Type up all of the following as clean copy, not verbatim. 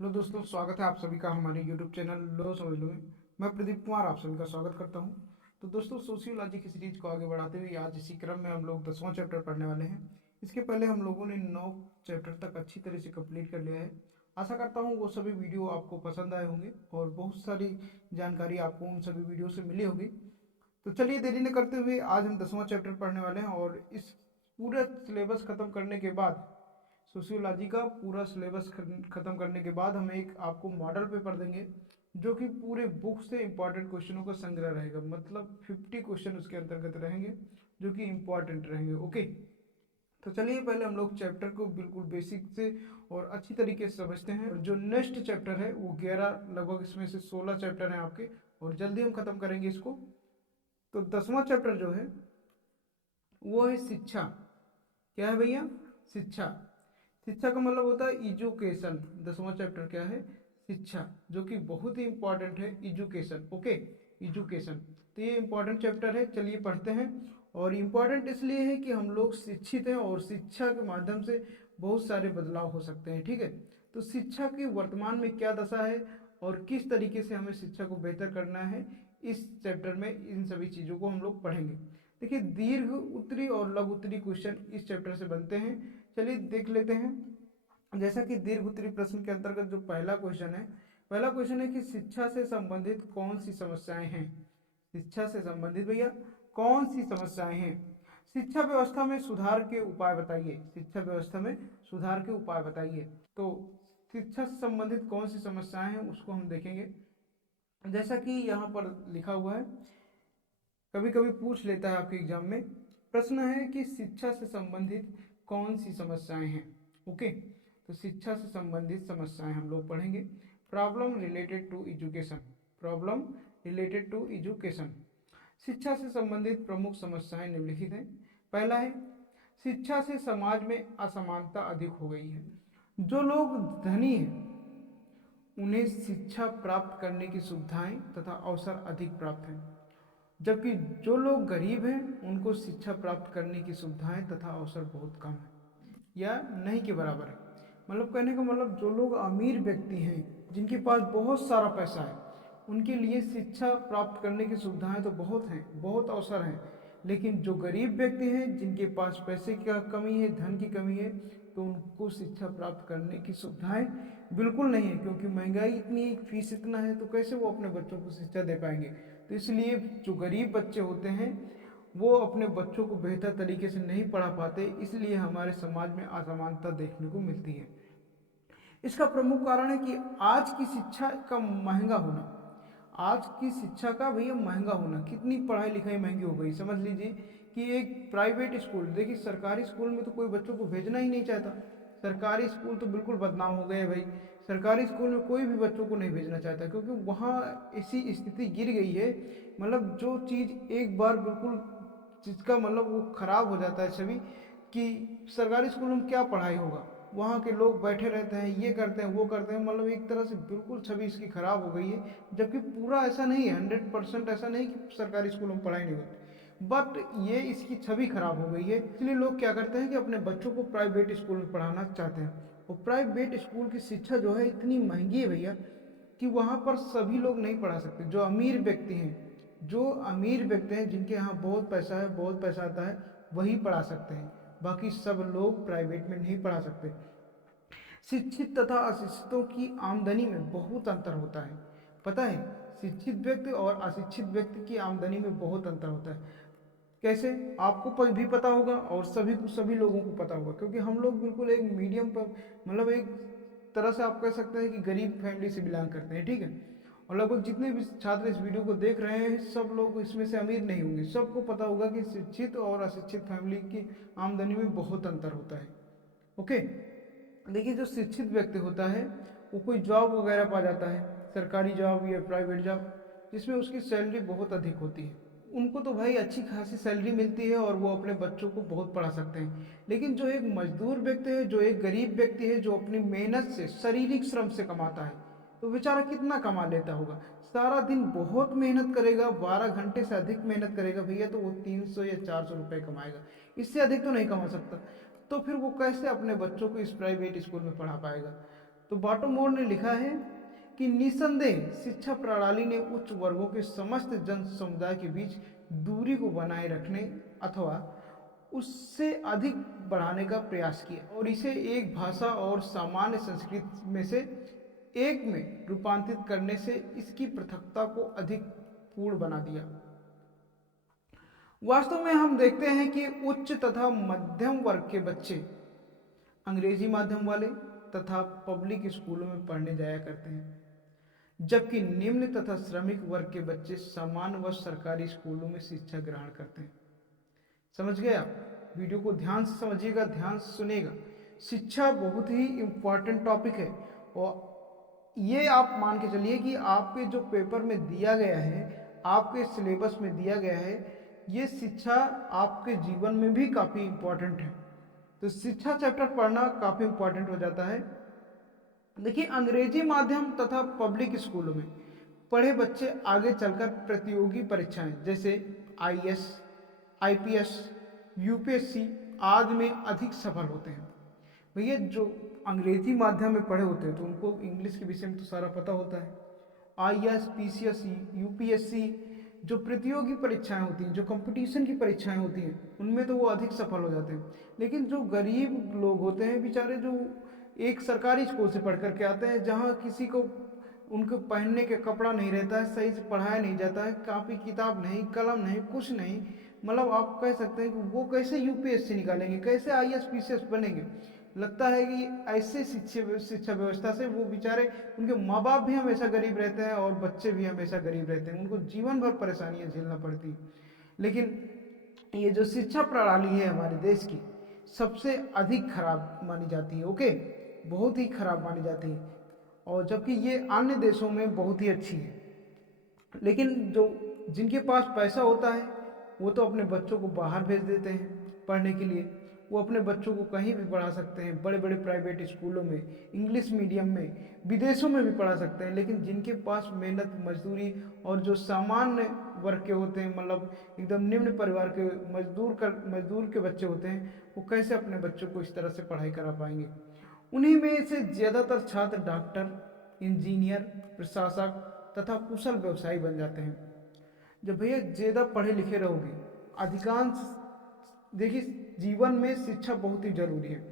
Hello दोस्तों, स्वागत है आप सभी का हमारे यूट्यूब चैनल लो समझ लो में। मैं प्रदीप कुमार आप सभी का स्वागत करता हूं। तो दोस्तों, सोशियोलॉजी की सीरीज को आगे बढ़ाते हुए आज इसी क्रम में हम लोग 10वां चैप्टर पढ़ने वाले हैं। इसके पहले हम लोगों ने 9 चैप्टर तक अच्छी तरह से कंप्लीट कर लिया है। आशा करता हूँ वो सभी वीडियो आपको पसंद आए होंगे और बहुत सारी जानकारी आपको उन सभी वीडियो से मिली होगी। तो चलिए देरी न करते हुए आज हम 10वां चैप्टर पढ़ने वाले हैं और इस पूरा सिलेबस खत्म करने के बाद, सोशियोलॉजी का पूरा सिलेबस खत्म करने के बाद हम एक आपको मॉडल पेपर देंगे जो कि पूरे बुक से इंपॉर्टेंट क्वेश्चनों का संग्रह रहेगा। मतलब 50 क्वेश्चन उसके अंतर्गत रहेंगे जो कि इंपॉर्टेंट रहेंगे। ओके, तो चलिए पहले हम लोग चैप्टर को बिल्कुल बेसिक से और अच्छी तरीके से समझते हैं। और जो नेक्स्ट चैप्टर है वो 11, लगभग इसमें से 16 चैप्टर हैं आपके और जल्दी हम खत्म करेंगे इसको। तो 10वां चैप्टर जो है वो है शिक्षा। क्या है भैया? शिक्षा। शिक्षा का मतलब होता है एजुकेशन। 10वां चैप्टर क्या है? शिक्षा, जो कि बहुत ही इंपॉर्टेंट है। Education, okay, education. तो ये इंपॉर्टेंट चैप्टर है, चलिए पढ़ते हैं। और इम्पॉर्टेंट इसलिए है कि हम लोग शिक्षित हैं और शिक्षा के माध्यम से बहुत सारे बदलाव हो सकते हैं। ठीक है, तो शिक्षा की वर्तमान में क्या दशा है और किस तरीके से हमें शिक्षा को बेहतर करना है, इस चैप्टर में इन सभी चीज़ों को हम लोग पढ़ेंगे। देखिए, दीर्घ उत्तरी और लघु उत्तरी क्वेश्चन इस चैप्टर से बनते हैं। चलिए देख लेते हैं। जैसा कि दीर्घ उत्तरी प्रश्न के अंतर्गत जो पहला क्वेश्चन है कि शिक्षा से संबंधित कौन सी समस्याएं हैं। शिक्षा से संबंधित भैया कौन सी समस्याएं हैं? शिक्षा व्यवस्था में सुधार के उपाय बताइए। शिक्षा व्यवस्था में सुधार के उपाय बताइए। तो शिक्षा से संबंधित कौन सी समस्याएं हैं उसको हम देखेंगे। जैसा कि यहाँ पर लिखा हुआ है, कभी कभी पूछ लेता है आपके एग्जाम में। प्रश्न है कि शिक्षा से संबंधित कौन सी समस्याएं हैं। ओके, तो शिक्षा से संबंधित समस्याएं हम लोग पढ़ेंगे। Problem related to education. Problem related to education. शिक्षा से संबंधित प्रमुख समस्याएं निम्नलिखित हैं। पहला है, शिक्षा से समाज में असमानता अधिक हो गई है। जो लोग धनी हैं उन्हें शिक्षा प्राप्त करने की सुविधाएं तथा अवसर अधिक प्राप्त हैं, जबकि जो लोग गरीब हैं उनको शिक्षा प्राप्त करने की सुविधाएं तथा अवसर बहुत कम है या नहीं के बराबर है। मतलब कहने का मतलब, जो लोग अमीर व्यक्ति हैं जिनके पास बहुत सारा पैसा है उनके लिए शिक्षा प्राप्त करने की सुविधाएं तो बहुत हैं, बहुत अवसर हैं। लेकिन जो गरीब व्यक्ति हैं जिनके पास पैसे की कमी है, धन की कमी है, तो उनको शिक्षा प्राप्त करने की सुविधाएं बिल्कुल नहीं है, क्योंकि महंगाई इतनी है, फीस इतना है, तो कैसे वो अपने बच्चों को शिक्षा दे पाएंगे। तो इसलिए जो गरीब बच्चे होते हैं वो अपने बच्चों को बेहतर तरीके से नहीं पढ़ा पाते, इसलिए हमारे समाज में असमानता देखने को मिलती है। इसका प्रमुख कारण है कि आज की शिक्षा का महंगा होना। आज की शिक्षा का भैया महंगा होना, कितनी पढ़ाई लिखाई महंगी हो गई। समझ लीजिए कि एक प्राइवेट स्कूल, देखिए सरकारी स्कूल में तो कोई बच्चों को भेजना ही नहीं चाहता। सरकारी स्कूल तो बिल्कुल बदनाम हो गए भाई। सरकारी स्कूल में कोई भी बच्चों को नहीं भेजना चाहता, क्योंकि वहाँ ऐसी स्थिति गिर गई है। मतलब जो चीज़ एक बार बिल्कुल, जिसका मतलब वो खराब हो जाता है छवि, कि सरकारी स्कूल में क्या पढ़ाई होगा, वहाँ के लोग बैठे रहते हैं, ये करते हैं वो करते हैं। मतलब एक तरह से बिल्कुल छवि इसकी खराब हो गई है। जबकि पूरा ऐसा नहीं है, 100% ऐसा नहीं कि सरकारी स्कूलों में पढ़ाई नहीं होती, बट ये इसकी छवि खराब हो गई है। इसलिए लोग क्या करते हैं कि अपने बच्चों को प्राइवेट स्कूल में पढ़ाना चाहते हैं। और प्राइवेट स्कूल की शिक्षा जो है इतनी महंगी है भैया कि वहाँ पर सभी लोग नहीं पढ़ा सकते। जो अमीर व्यक्ति हैं, जो अमीर व्यक्ति हैं जिनके यहाँ बहुत पैसा है, बहुत पैसा आता है, वही पढ़ा सकते हैं। बाकी सब लोग प्राइवेट में नहीं पढ़ा सकते। शिक्षित तथा अशिक्षितों की आमदनी में बहुत अंतर होता है। पता है, शिक्षित व्यक्ति और अशिक्षित व्यक्ति की आमदनी में बहुत अंतर होता है। कैसे? आपको भी पता होगा और सभी लोगों को पता होगा, क्योंकि हम लोग बिल्कुल एक मीडियम पर, मतलब एक तरह से आप कह सकते हैं कि गरीब फैमिली से बिलोंग करते हैं। ठीक है, और लगभग जितने भी छात्र इस वीडियो को देख रहे हैं सब लोग इसमें से अमीर नहीं होंगे। सबको पता होगा कि शिक्षित और अशिक्षित फैमिली की आमदनी में बहुत अंतर होता है। ओके, देखिए जो शिक्षित व्यक्ति होता है वो कोई जॉब वगैरह पा जाता है, सरकारी जॉब या प्राइवेट जॉब, जिसमें उसकी सैलरी बहुत अधिक होती है। उनको तो भाई अच्छी खासी सैलरी मिलती है और वो अपने बच्चों को बहुत पढ़ा सकते हैं। लेकिन जो एक मजदूर व्यक्ति है, जो एक गरीब व्यक्ति है, जो अपनी मेहनत से, शारीरिक श्रम से कमाता है, तो बेचारा कितना कमा लेता होगा। सारा दिन बहुत मेहनत करेगा, 12 घंटे से अधिक मेहनत करेगा भैया, तो वो 300 या 400 रुपये कमाएगा। इससे अधिक तो नहीं कमा सकता। तो फिर वो कैसे अपने बच्चों को इस प्राइवेट स्कूल में पढ़ा पाएगा? तो बाटोमोर ने लिखा है कि निसंदेह शिक्षा प्रणाली ने उच्च वर्गों के समस्त जन समुदाय के बीच दूरी को बनाए रखने अथवा उससे अधिक बढ़ाने का प्रयास किया और इसे एक भाषा और सामान्य संस्कृति में से एक में रूपांतरित करने से इसकी पृथकता को अधिक पूर्ण बना दिया। वास्तव में हम देखते हैं कि उच्च तथा मध्यम वर्ग के बच्चे अंग्रेजी माध्यम वाले तथा पब्लिक स्कूलों में पढ़ने जाया करते हैं, जबकि निम्न तथा श्रमिक वर्ग के बच्चे सामान्य व सरकारी स्कूलों में शिक्षा ग्रहण करते हैं। समझ गए आप? वीडियो को ध्यान से समझिएगा, ध्यान से सुनिएगा। शिक्षा बहुत ही इम्पॉर्टेंट टॉपिक है और ये आप मान के चलिए कि आपके जो पेपर में दिया गया है, आपके सिलेबस में दिया गया है, ये शिक्षा आपके जीवन में भी काफ़ी इम्पॉर्टेंट है। तो शिक्षा चैप्टर पढ़ना काफ़ी इम्पॉर्टेंट हो जाता है। देखिए, अंग्रेजी माध्यम तथा पब्लिक स्कूलों में पढ़े बच्चे आगे चलकर प्रतियोगी परीक्षाएं जैसे आईएएस, आईपीएस, यूपीएससी आदि में अधिक सफल होते हैं। भैया, जो अंग्रेजी माध्यम में पढ़े होते हैं तो उनको इंग्लिश के विषय में तो सारा पता होता है। आईएएस, पीसीएस, यूपीएससी जो प्रतियोगी परीक्षाएं होती हैं, जो कंपटीशन की परीक्षाएं होती हैं, उनमें तो वो अधिक सफल हो जाते हैं। लेकिन जो गरीब लोग होते हैं बेचारे, जो एक सरकारी स्कूल से पढ़ करके आते हैं जहाँ किसी को उनको पहनने के कपड़ा नहीं रहता है, सही से पढ़ाया नहीं जाता है, कापी किताब नहीं, कलम नहीं, कुछ नहीं, मतलब आप कह सकते हैं कि वो कैसे यूपीएससी निकालेंगे, कैसे आईएएस पीसीएस बनेंगे। लगता है कि ऐसे शिक्षा व्यवस्था से वो बेचारे, उनके माँ बाप भी हमेशा गरीब रहते हैं और बच्चे भी हमेशा गरीब रहते हैं, उनको जीवन भर परेशानियां झेलना पड़ती। लेकिन ये जो शिक्षा प्रणाली है हमारे देश की, सबसे अधिक खराब मानी जाती है। ओके, बहुत ही खराब मानी जाती है, और जबकि ये अन्य देशों में बहुत ही अच्छी है। लेकिन जो जिनके पास पैसा होता है वो तो अपने बच्चों को बाहर भेज देते हैं पढ़ने के लिए। वो अपने बच्चों को कहीं भी पढ़ा सकते हैं, बड़े बड़े प्राइवेट स्कूलों में, इंग्लिश मीडियम में, विदेशों में भी पढ़ा सकते हैं। लेकिन जिनके पास मेहनत मजदूरी और जो सामान्य वर्ग के होते हैं, मतलब एकदम निम्न परिवार के मजदूर के बच्चे होते हैं, वो कैसे अपने बच्चों को इस तरह से पढ़ाई करा पाएंगे। उन्हीं में से ज़्यादातर छात्र डॉक्टर, इंजीनियर, प्रशासक तथा कुशल व्यवसायी बन जाते हैं। जब भैया ज़्यादा पढ़े लिखे रहोगे, अधिकांश, देखिए जीवन में शिक्षा बहुत ही जरूरी है।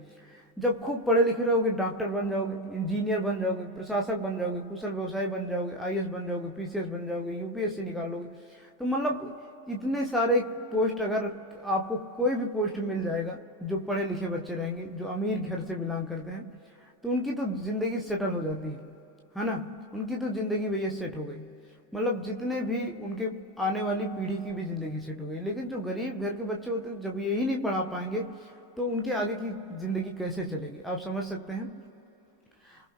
जब खूब पढ़े लिखे रहोगे, डॉक्टर बन जाओगे, इंजीनियर बन जाओगे, प्रशासक बन जाओगे, कुशल व्यवसायी बन जाओगे, आईएएस बन जाओगे, पीसीएस बन जाओगे, यूपीएससी निकाल लोगे, तो मतलब इतने सारे पोस्ट, अगर आपको कोई भी पोस्ट मिल जाएगा, जो पढ़े लिखे बच्चे रहेंगे, जो अमीर घर से बिलोंग करते हैं, तो उनकी तो ज़िंदगी सेटल हो जाती है ना, उनकी तो ज़िंदगी भैया सेट हो गई। मतलब जितने भी उनके आने वाली पीढ़ी की भी ज़िंदगी सेट हो गई। लेकिन जो गरीब घर के बच्चे होते हैं, जब यही नहीं पढ़ा पाएंगे तो उनके आगे की ज़िंदगी कैसे चलेगी, आप समझ सकते हैं।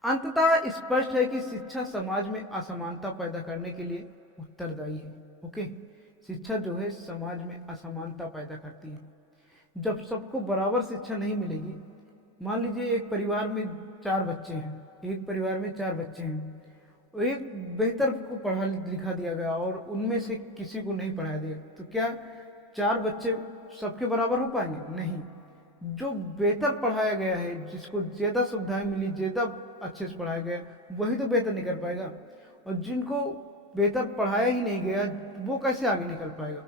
अंततः स्पष्ट है कि शिक्षा समाज में असमानता पैदा करने के लिए उत्तरदायी है। ओके, शिक्षा जो है समाज में असमानता पैदा करती है। जब सबको बराबर शिक्षा नहीं मिलेगी, मान लीजिए एक परिवार में 4 बच्चे हैं, एक बेहतर को पढ़ा लिखा दिया गया और उनमें से किसी को नहीं पढ़ाया दिया, तो क्या 4 बच्चे सबके बराबर हो पाएंगे? नहीं। जो बेहतर पढ़ाया गया है, जिसको ज़्यादा सुविधाएं मिली, ज़्यादा अच्छे से पढ़ाया गया, वही तो बेहतर निकल पाएगा, और जिनको बेहतर पढ़ाया ही नहीं गया वो कैसे आगे निकल पाएगा।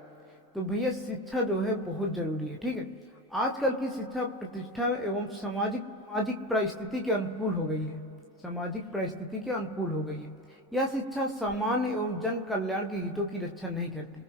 तो भैया शिक्षा जो है बहुत ज़रूरी है। ठीक है, आजकल की शिक्षा प्रतिष्ठा एवं सामाजिक परिस्थिति के अनुकूल हो गई है, यह शिक्षा सामान्य एवं जन कल्याण के हितों की रक्षा नहीं करती।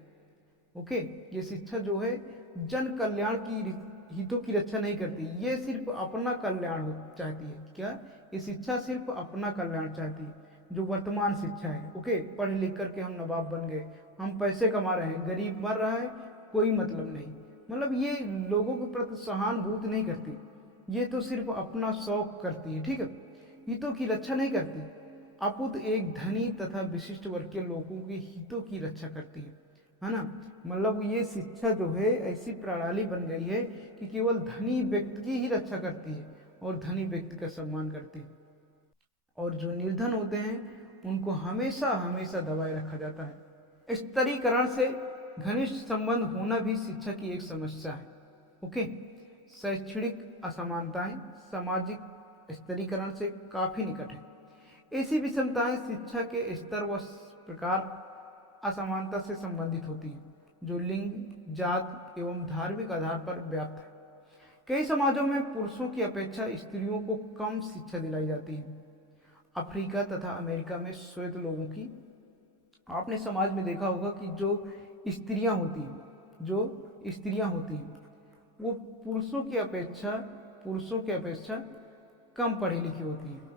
ओके, ये शिक्षा जो है जन कल्याण की हितों की रक्षा नहीं करती, ये सिर्फ अपना कल्याण चाहती है। क्या? ये शिक्षा सिर्फ अपना कल्याण चाहती है, जो वर्तमान शिक्षा है। ओके, पढ़ लिख करके हम नवाब बन गए, हम पैसे कमा रहे हैं, गरीब मर रहा है, कोई मतलब नहीं, मतलब ये लोगों के प्रति सहानुभूति नहीं करती, ये तो सिर्फ अपना शौक करती है। ठीक है, हितों की रक्षा नहीं करती, अपितु एक धनी तथा विशिष्ट वर्ग के लोगों के हितों की रक्षा करती है ना। मतलब ये शिक्षा जो है ऐसी प्रणाली बन गई है कि केवल धनी व्यक्ति की ही रक्षा करती है और धनी व्यक्ति का सम्मान करती है, और जो निर्धन होते हैं उनको हमेशा हमेशा दबाए रखा जाता है। स्तरीकरण से घनिष्ठ संबंध होना भी शिक्षा की एक समस्या है। ओके, शैक्षणिक असमानताएं, सामाजिक स्तरीकरण से काफ़ी निकट है। ऐसी विषमताएं शिक्षा के स्तर व प्रकार असमानता से संबंधित होती हैं, जो लिंग, जात एवं धार्मिक आधार पर व्याप्त है। कई समाजों में पुरुषों की अपेक्षा स्त्रियों को कम शिक्षा दिलाई जाती है। अफ्रीका तथा अमेरिका में श्वेत लोगों की आपने समाज में देखा होगा कि जो स्त्रियां होती हैं वो पुरुषों की अपेक्षा कम पढ़ी लिखी होती हैं।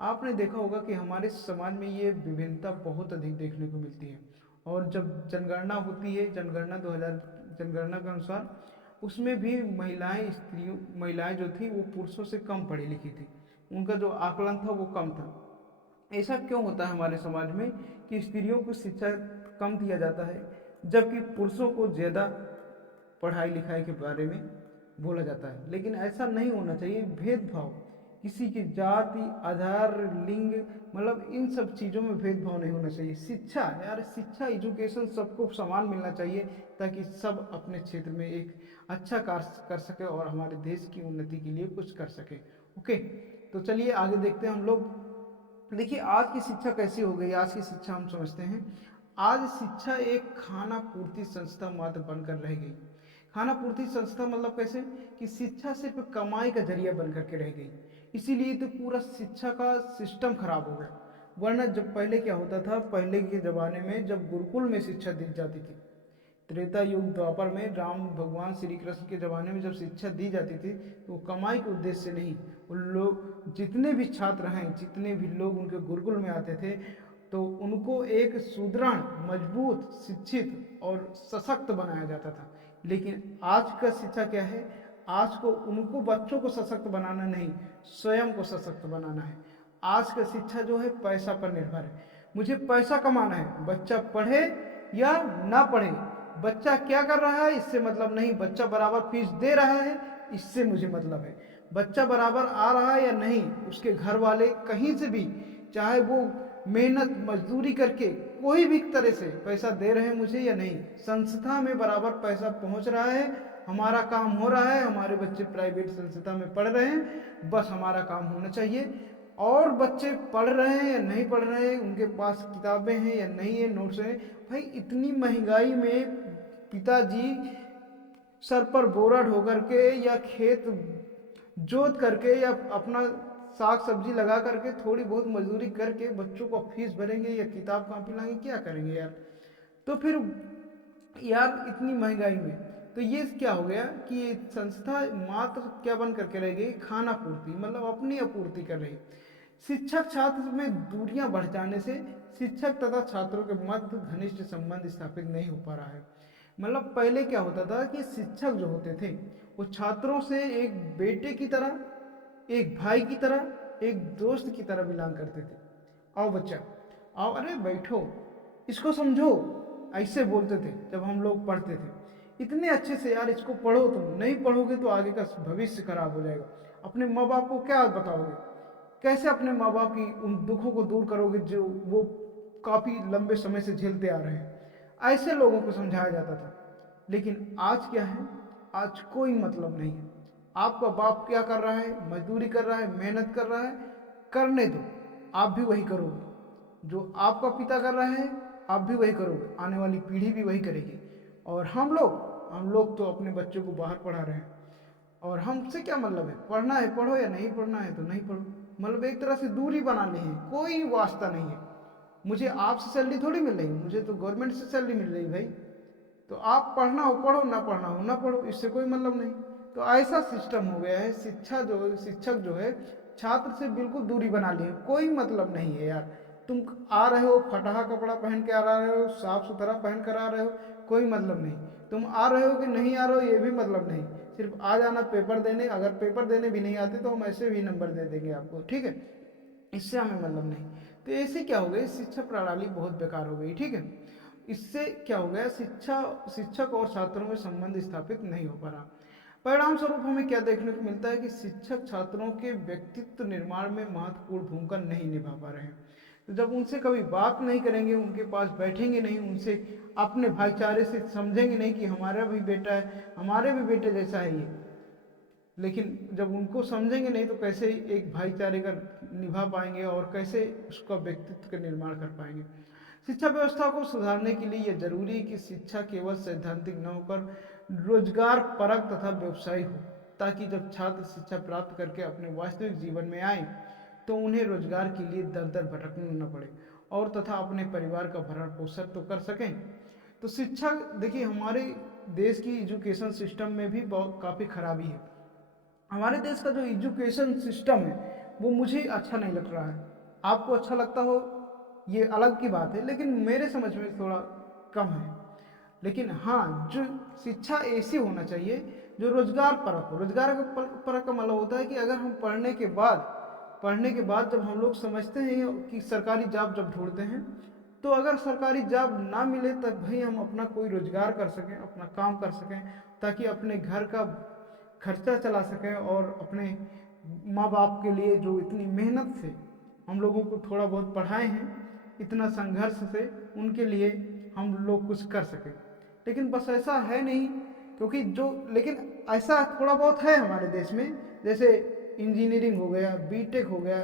आपने देखा होगा कि हमारे समाज में ये विभिन्नता बहुत अधिक देखने को मिलती है। और जब जनगणना होती है, जनगणना 2000 जनगणना के अनुसार उसमें भी महिलाएं जो थी वो पुरुषों से कम पढ़ी लिखी थी, उनका जो आकलन था वो कम था। ऐसा क्यों होता है हमारे समाज में कि स्त्रियों को शिक्षा कम दिया जाता है जबकि पुरुषों को ज़्यादा पढ़ाई लिखाई के बारे में बोला जाता है? लेकिन ऐसा नहीं होना चाहिए। भेदभाव किसी की जाति, आधार, लिंग, मतलब इन सब चीज़ों में भेदभाव नहीं होना चाहिए। शिक्षा यार, शिक्षा एजुकेशन सबको समान मिलना चाहिए ताकि सब अपने क्षेत्र में एक अच्छा कार्य कर सके और हमारे देश की उन्नति के लिए कुछ कर सके। ओके, तो चलिए आगे देखते हैं हम लोग। देखिए आज की शिक्षा कैसी हो गई। आज की शिक्षा हम समझते हैं, आज शिक्षा एक खाना पूर्ति संस्था मात्र बनकर रह गई। खाना पूर्ति संस्था मतलब कैसे कि शिक्षा सिर्फ कमाई का जरिया बनकर के रह गई। इसीलिए तो पूरा शिक्षा का सिस्टम खराब हो गया। वरना जब पहले क्या होता था, पहले के ज़माने में जब गुरुकुल में शिक्षा दी जाती थी, त्रेता युग द्वापर में राम भगवान श्री कृष्ण के ज़माने में जब शिक्षा दी जाती थी तो कमाई के उद्देश्य से नहीं, उन लोग जितने भी छात्र हैं, जितने भी लोग उनके गुरुकुल में आते थे तो उनको एक सुदृढ़, मजबूत, शिक्षित और सशक्त बनाया जाता था। लेकिन आज का शिक्षा क्या है, आज को उनको बच्चों को सशक्त बनाना नहीं, स्वयं को सशक्त बनाना है। आज का शिक्षा जो है पैसा पर निर्भर है। मुझे पैसा कमाना है, बच्चा पढ़े या ना पढ़े, बच्चा क्या कर रहा है इससे मतलब नहीं, बच्चा बराबर फीस दे रहा है इससे मुझे मतलब है। बच्चा बराबर आ रहा है या नहीं, उसके घर वाले कहीं से भी, चाहे वो मेहनत मजदूरी करके कोई भी तरह से पैसा दे रहे हैं मुझे या नहीं, संस्था में बराबर पैसा पहुंच रहा है, हमारा काम हो रहा है, हमारे बच्चे प्राइवेट संस्था में पढ़ रहे हैं, बस हमारा काम होना चाहिए। और बच्चे पढ़ रहे हैं या नहीं पढ़ रहे हैं, उनके पास किताबें हैं या नहीं है, नोट्स हैं, भाई इतनी महंगाई में पिताजी सर पर बोरा ढो करके या खेत जोत करके या अपना साग सब्जी लगा करके थोड़ी बहुत मजदूरी करके बच्चों को फीस भरेंगे या किताब कॉपी लाएंगे, क्या करेंगे यार। तो फिर यार इतनी महंगाई में तो ये क्या हो गया कि ये संस्था मात्र क्या बन करके रह गई, खाना पूर्ति, मतलब अपनी आपूर्ति कर रही। शिक्षक छात्र में दूरियां बढ़ जाने से शिक्षक तथा छात्रों के मध्य घनिष्ठ संबंध स्थापित नहीं हो पा रहा है। मतलब पहले क्या होता था कि शिक्षक जो होते थे वो छात्रों से एक बेटे की तरह, एक भाई की तरह, एक दोस्त की तरह बिलोंग करते थे। आओ बच्चा, आओ, अरे बैठो, इसको समझो, ऐसे बोलते थे जब हम लोग पढ़ते थे। इतने अच्छे से यार इसको पढ़ो, तुम नहीं पढ़ोगे तो आगे का भविष्य खराब हो जाएगा। अपने माँ बाप को क्या बताओगे, कैसे अपने माँ बाप की उन दुखों को दूर करोगे जो वो काफ़ी लंबे समय से झेलते आ रहे हैं। ऐसे लोगों को समझाया जाता था। लेकिन आज क्या है, आज कोई मतलब नहीं है। आपका बाप क्या कर रहा है, मजदूरी कर रहा है, मेहनत कर रहा है, करने दो, आप भी वही करोगे। जो आपका पिता कर रहा है आप भी वही करोगे, आने वाली पीढ़ी भी वही करेगी। और हम लोग तो अपने बच्चों को बाहर पढ़ा रहे हैं। और हमसे क्या मतलब है, पढ़ना है पढ़ो या नहीं पढ़ना है तो नहीं पढ़ो, मतलब एक तरह से दूरी बना ली है, कोई वास्ता नहीं है। मुझे आपसे सैलरी थोड़ी मिल रही, मुझे तो गवर्नमेंट से सैलरी मिल रही भाई। तो आप पढ़ना हो पढ़ो, ना पढ़ना हो ना पढ़ो, इससे कोई मतलब नहीं। तो ऐसा सिस्टम हो गया है। शिक्षक जो है छात्र से बिल्कुल दूरी बना ली है, कोई मतलब नहीं है यार। तुम आ रहे हो फटा कपड़ा पहन के आ रहे हो, साफ सुथरा पहन कर आ रहे हो, कोई मतलब नहीं। तुम आ रहे हो कि नहीं आ रहे हो ये भी मतलब नहीं, सिर्फ आ जाना पेपर देने। अगर पेपर देने भी नहीं आते तो हम ऐसे भी नंबर दे देंगे आपको, ठीक है, इससे हमें मतलब नहीं। तो ऐसे क्या हो गया, शिक्षा प्रणाली बहुत बेकार हो गई, ठीक है। इससे क्या हो गया, शिक्षक और छात्रों में संबंध स्थापित नहीं हो पा रहा। परिणाम स्वरूप हमें क्या देखने को मिलता है कि शिक्षक छात्रों के व्यक्तित्व निर्माण में महत्वपूर्ण भूमिका नहीं निभा पा रहे हैं। तो जब उनसे कभी बात नहीं करेंगे, उनके पास बैठेंगे नहीं, उनसे अपने भाईचारे से समझेंगे नहीं कि हमारा भी बेटा है, हमारे भी बेटे जैसा है ये, लेकिन जब उनको समझेंगे नहीं तो कैसे एक भाईचारे का निभा पाएंगे और कैसे उसका व्यक्तित्व का निर्माण कर पाएंगे। शिक्षा व्यवस्था को सुधारने के लिए यह जरूरी है कि शिक्षा केवल सैद्धांतिक न होकर रोजगार परक तथा व्यवसायिक हो, ताकि जब छात्र शिक्षा प्राप्त करके अपने वास्तविक जीवन में आए तो उन्हें रोजगार के लिए दर दर भटकना न पड़े और तथा अपने परिवार का भरण पोषण तो कर सकें। तो शिक्षा देखिए, हमारे देश की एजुकेशन सिस्टम में भी बहुत काफ़ी खराबी है। हमारे देश का जो एजुकेशन सिस्टम है वो मुझे अच्छा नहीं लग रहा है। आपको अच्छा लगता हो ये अलग की बात है, लेकिन मेरे समझ में थोड़ा कम है। लेकिन हाँ, जो शिक्षा ऐसी होना चाहिए जो रोजगार परक हो। रोजगार परक का मतलब होता है कि अगर हम पढ़ने के बाद जब हम लोग समझते हैं कि सरकारी जॉब जब ढूंढते हैं, तो अगर सरकारी जॉब ना मिले तब भी हम अपना कोई रोजगार कर सकें, अपना काम कर सकें, ताकि अपने घर का खर्चा चला सकें और अपने माँ बाप के लिए जो इतनी मेहनत से हम लोगों को थोड़ा बहुत पढ़ाए हैं, इतना संघर्ष से, उनके लिए हम लोग कुछ कर सकें। लेकिन बस ऐसा है नहीं, क्योंकि लेकिन ऐसा थोड़ा बहुत है हमारे देश में, जैसे इंजीनियरिंग हो गया, बीटेक हो गया,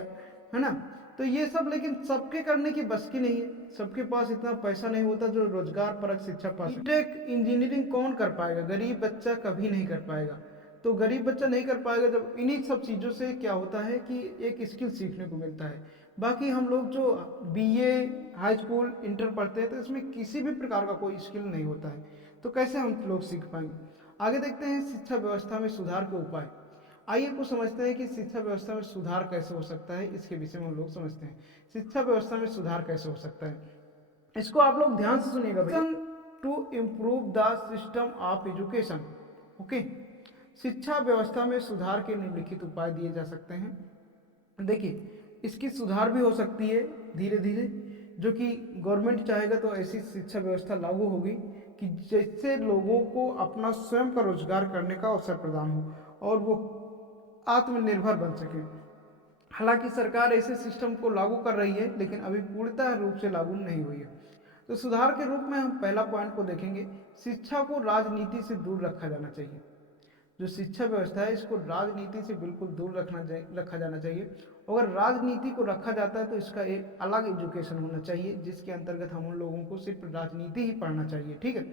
है ना। तो ये सब लेकिन सबके करने की बस की नहीं है, सबके पास इतना पैसा नहीं होता जो रोजगार परक शिक्षा पा सके। बीटेक इंजीनियरिंग कौन कर पाएगा? गरीब बच्चा कभी नहीं कर पाएगा। तो गरीब बच्चा नहीं कर पाएगा जब इन्हीं सब चीज़ों से क्या होता है कि एक स्किल सीखने को मिलता है। बाकी हम लोग जो बीए, हाई स्कूल, इंटर पढ़ते हैं तो इसमें किसी भी प्रकार का कोई स्किल नहीं होता है, तो कैसे हम लोग सीख पाएंगे? आगे देखते हैं शिक्षा व्यवस्था में सुधार के उपाय। आइए कुछ समझते हैं कि शिक्षा व्यवस्था में सुधार कैसे हो सकता है। इसके विषय में हम लोग समझते हैं शिक्षा व्यवस्था में सुधार कैसे हो सकता है। इसको आप लोग ध्यान से सुनिएगा भैया। To improve the system of education. Okay, शिक्षा व्यवस्था में सुधार के निम्नलिखित उपाय दिए जा सकते हैं। देखिए, इसकी सुधार भी हो सकती है धीरे धीरे, जो कि गवर्नमेंट चाहेगा तो ऐसी शिक्षा व्यवस्था लागू होगी कि जैसे लोगों को अपना स्वयं का रोजगार करने का अवसर प्रदान हो और वो आत्मनिर्भर बन सके। हालांकि सरकार ऐसे सिस्टम को लागू कर रही है, लेकिन अभी पूर्णतः रूप से लागू नहीं हुई है। तो सुधार के रूप में हम पहला पॉइंट को देखेंगे, शिक्षा को राजनीति से दूर रखा जाना चाहिए। जो शिक्षा व्यवस्था है इसको राजनीति से बिल्कुल दूर रखा जाना चाहिए। अगर राजनीति को रखा जाता है तो इसका एक अलग एजुकेशन होना चाहिए, जिसके अंतर्गत हम उन लोगों को सिर्फ राजनीति ही पढ़ना चाहिए। ठीक है,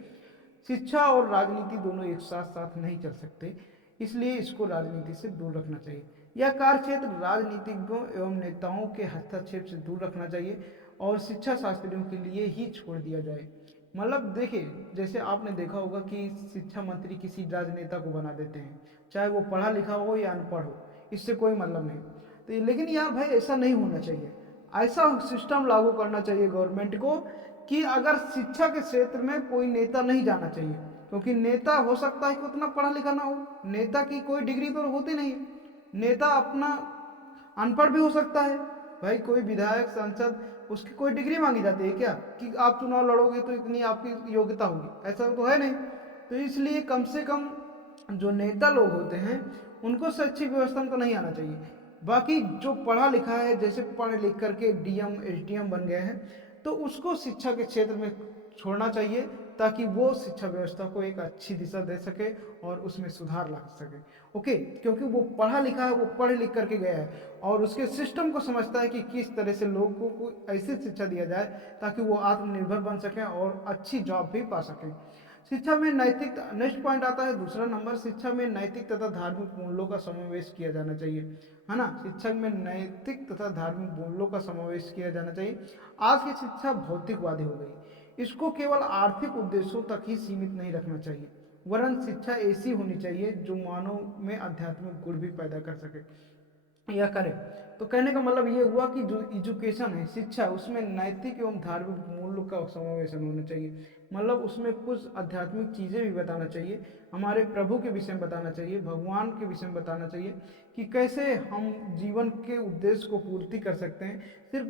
शिक्षा और राजनीति दोनों एक साथ साथ नहीं चल सकते, इसलिए इसको राजनीति से दूर रखना चाहिए। यह कार्य क्षेत्र राजनीतिज्ञों एवं नेताओं के हस्तक्षेप से दूर रखना चाहिए और शिक्षा शास्त्रियों के लिए ही छोड़ दिया जाए। मतलब देखिए, जैसे आपने देखा होगा कि शिक्षा मंत्री किसी राजनेता को बना देते हैं, चाहे वो पढ़ा लिखा हो या अनपढ़ हो, इससे कोई मतलब नहीं। तो लेकिन यार भाई, ऐसा नहीं होना चाहिए। ऐसा सिस्टम लागू करना चाहिए गवर्नमेंट को कि अगर शिक्षा के क्षेत्र में कोई नेता नहीं जाना चाहिए, क्योंकि नेता हो सकता है कि उतना पढ़ा लिखा ना हो, नेता की कोई डिग्री तो होती नहीं है, नेता अपना अनपढ़ भी हो सकता है। भाई कोई विधायक, सांसद, उसकी कोई डिग्री मांगी जाती है क्या कि आप चुनाव लड़ोगे तो इतनी आपकी योग्यता होगी? ऐसा तो है नहीं। तो इसलिए कम से कम जो नेता लोग होते हैं उनको शैक्षिक व्यवस्था को नहीं आना चाहिए। बाकी जो पढ़ा लिखा है, जैसे पढ़ लिख करके डीएम, एसडीएम बन गए हैं, तो उसको शिक्षा के क्षेत्र में छोड़ना चाहिए, ताकि वो शिक्षा व्यवस्था को एक अच्छी दिशा दे सके और उसमें सुधार ला सके। ओके, क्योंकि वो पढ़ा लिखा है, वो पढ़ लिख करके गया है और उसके सिस्टम को समझता है कि किस तरह से लोगों को ऐसी शिक्षा दिया जाए ताकि वो आत्मनिर्भर बन सकें और अच्छी जॉब भी पा सकें। शिक्षा में नैतिक, नेक्स्ट पॉइंट आता है दूसरा नंबर, शिक्षा में नैतिक तथा धार्मिक मूल्यों का समावेश किया जाना चाहिए, है ना। शिक्षा में नैतिक तथा धार्मिक मूल्यों का समावेश किया जाना चाहिए। आज की शिक्षा भौतिकवादी हो गई, इसको केवल आर्थिक उद्देश्यों तक ही सीमित नहीं रखना चाहिए, वरन शिक्षा ऐसी होनी चाहिए जो मानव में आध्यात्मिक गुण भी पैदा कर सके या करे। तो कहने का मतलब ये हुआ कि जो एजुकेशन है, शिक्षा, उसमें नैतिक एवं धार्मिक मूल्यों का समावेशन होना चाहिए। मतलब उसमें कुछ आध्यात्मिक चीज़ें भी बताना चाहिए, हमारे प्रभु के विषय में बताना चाहिए, भगवान के विषय में बताना चाहिए कि कैसे हम जीवन के उद्देश्य को पूर्ति कर सकते हैं।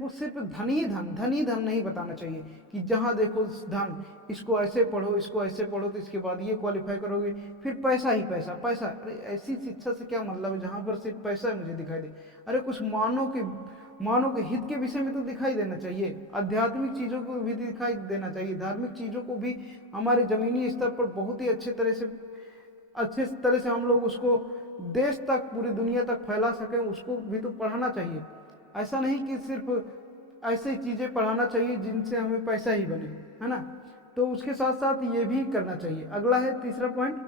सिर्फ धन ही धन नहीं बताना चाहिए कि जहाँ देखो धन, इसको ऐसे पढ़ो, इसको ऐसे पढ़ो तो इसके बाद ये क्वालिफाई करोगे, फिर पैसा ही पैसा पैसा। अरे ऐसी शिक्षा से क्या मतलब है जहाँ पर सिर्फ पैसा मुझे दिखाई दे? अरे कुछ मानव के हित के विषय में तो दिखाई देना चाहिए, आध्यात्मिक चीज़ों को भी दिखाई देना चाहिए, धार्मिक चीज़ों को भी हमारे ज़मीनी स्तर पर बहुत ही अच्छे तरह से हम लोग उसको देश तक, पूरी दुनिया तक फैला सकें, उसको भी तो पढ़ाना चाहिए। ऐसा नहीं कि सिर्फ ऐसी चीज़ें पढ़ाना चाहिए जिनसे हमें पैसा ही बने, है ना। तो उसके साथ साथ ये भी करना चाहिए। अगला है तीसरा पॉइंट,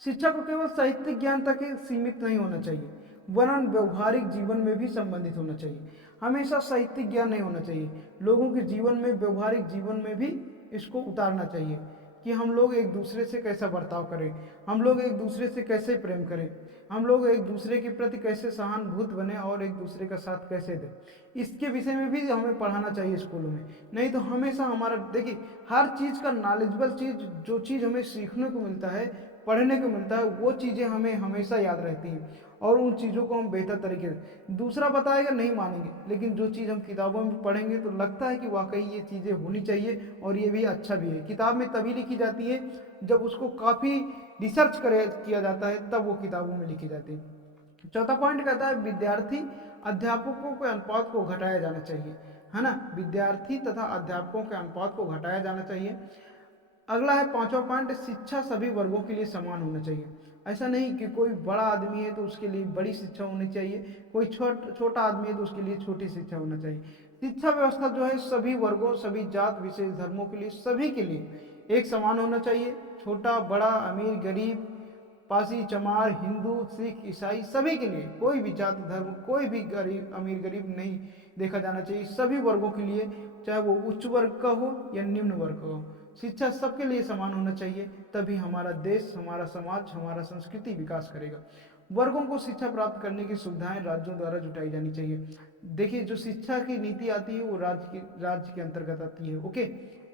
शिक्षा को केवल साहित्यिक ज्ञान तक ही सीमित नहीं होना चाहिए, वरन व्यवहारिक जीवन में भी संबंधित होना चाहिए। हमेशा साहित्यिक ज्ञान नहीं होना चाहिए, लोगों के जीवन में, व्यवहारिक जीवन में भी इसको उतारना चाहिए कि हम लोग एक दूसरे से कैसा बर्ताव करें, हम लोग एक दूसरे से कैसे प्रेम करें, हम लोग एक दूसरे के प्रति कैसे सहानुभूत बने और एक दूसरे का साथ कैसे दें। इसके विषय में भी हमें पढ़ाना चाहिए स्कूलों में। नहीं तो हमेशा हमारा, देखिए, हर चीज़ का नॉलेजेबल चीज़, जो चीज़ हमें सीखने को मिलता है, पढ़ने को मिलता है, वो चीज़ें हमें हमेशा याद रहती हैं और उन चीज़ों को हम बेहतर तरीके से, दूसरा बताएगा नहीं मानेंगे, लेकिन जो चीज़ हम किताबों में पढ़ेंगे तो लगता है कि वाकई ये चीज़ें होनी चाहिए और ये भी अच्छा भी है। किताब में तभी लिखी जाती है जब उसको काफ़ी रिसर्च किया जाता है, तब वो किताबों में लिखी जाती है। चौथा पॉइंट कहता है विद्यार्थी अध्यापकों के अनुपात को घटाया जाना चाहिए, है ना। विद्यार्थी तथा अध्यापकों के अनुपात को घटाया जाना चाहिए। अगला है पांचवा पॉइंट, शिक्षा सभी वर्गों के लिए समान होना चाहिए। ऐसा नहीं कि कोई बड़ा आदमी है तो उसके लिए बड़ी शिक्षा होनी चाहिए, कोई छोटा आदमी है तो उसके लिए छोटी शिक्षा होना चाहिए। शिक्षा व्यवस्था जो है सभी वर्गों, सभी जात विशेष धर्मों के लिए, सभी के लिए एक समान होना चाहिए। छोटा बड़ा, अमीर गरीब, पासी चमार, हिंदू सिख ईसाई, सभी के लिए, कोई भी जाति धर्म, कोई भी गरीब अमीर गरीब नहीं देखा जाना चाहिए। सभी वर्गों के लिए, चाहे वो उच्च वर्ग का हो या निम्न वर्ग का हो, शिक्षा सबके लिए समान होना चाहिए। तभी हमारा देश, हमारा समाज, हमारा संस्कृति विकास करेगा। वर्गों को शिक्षा प्राप्त करने की सुविधाएं राज्यों द्वारा जुटाई जानी चाहिए। देखिए, जो शिक्षा की नीति आती है वो राज्य के अंतर्गत आती है। ओके,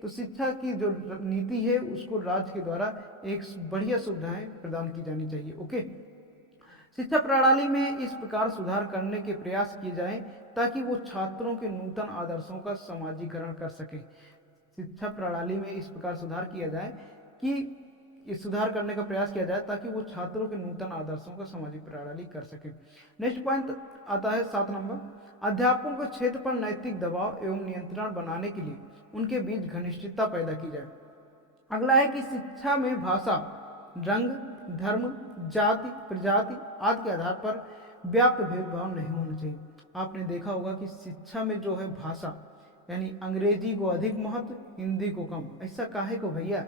तो शिक्षा की जो नीति है उसको राज्य के द्वारा एक बढ़िया सुविधाएं प्रदान की जानी चाहिए। ओके, शिक्षा प्रणाली में इस प्रकार सुधार करने के प्रयास किए जाएं ताकि वो छात्रों के नूतन आदर्शों का समाजीकरण कर सके। शिक्षा प्रणाली में इस प्रकार सुधार किया जाए कि इस सुधार करने का प्रयास किया जाए ताकि वो छात्रों के नूतन आदर्शों का सामाजिक प्रणाली कर सके। नेक्स्ट पॉइंट आता है 7 नंबर, अध्यापकों को क्षेत्र पर नैतिक दबाव एवं नियंत्रण बनाने के लिए उनके बीच घनिष्ठता पैदा की जाए। अगला है कि शिक्षा में भाषा, रंग, धर्म, जाति, प्रजाति आदि के आधार पर व्याप्त भेदभाव नहीं होना चाहिए। आपने देखा होगा कि शिक्षा में जो है भाषा, यानी अंग्रेजी को अधिक महत्व, हिंदी को कम। ऐसा काहे को भैया,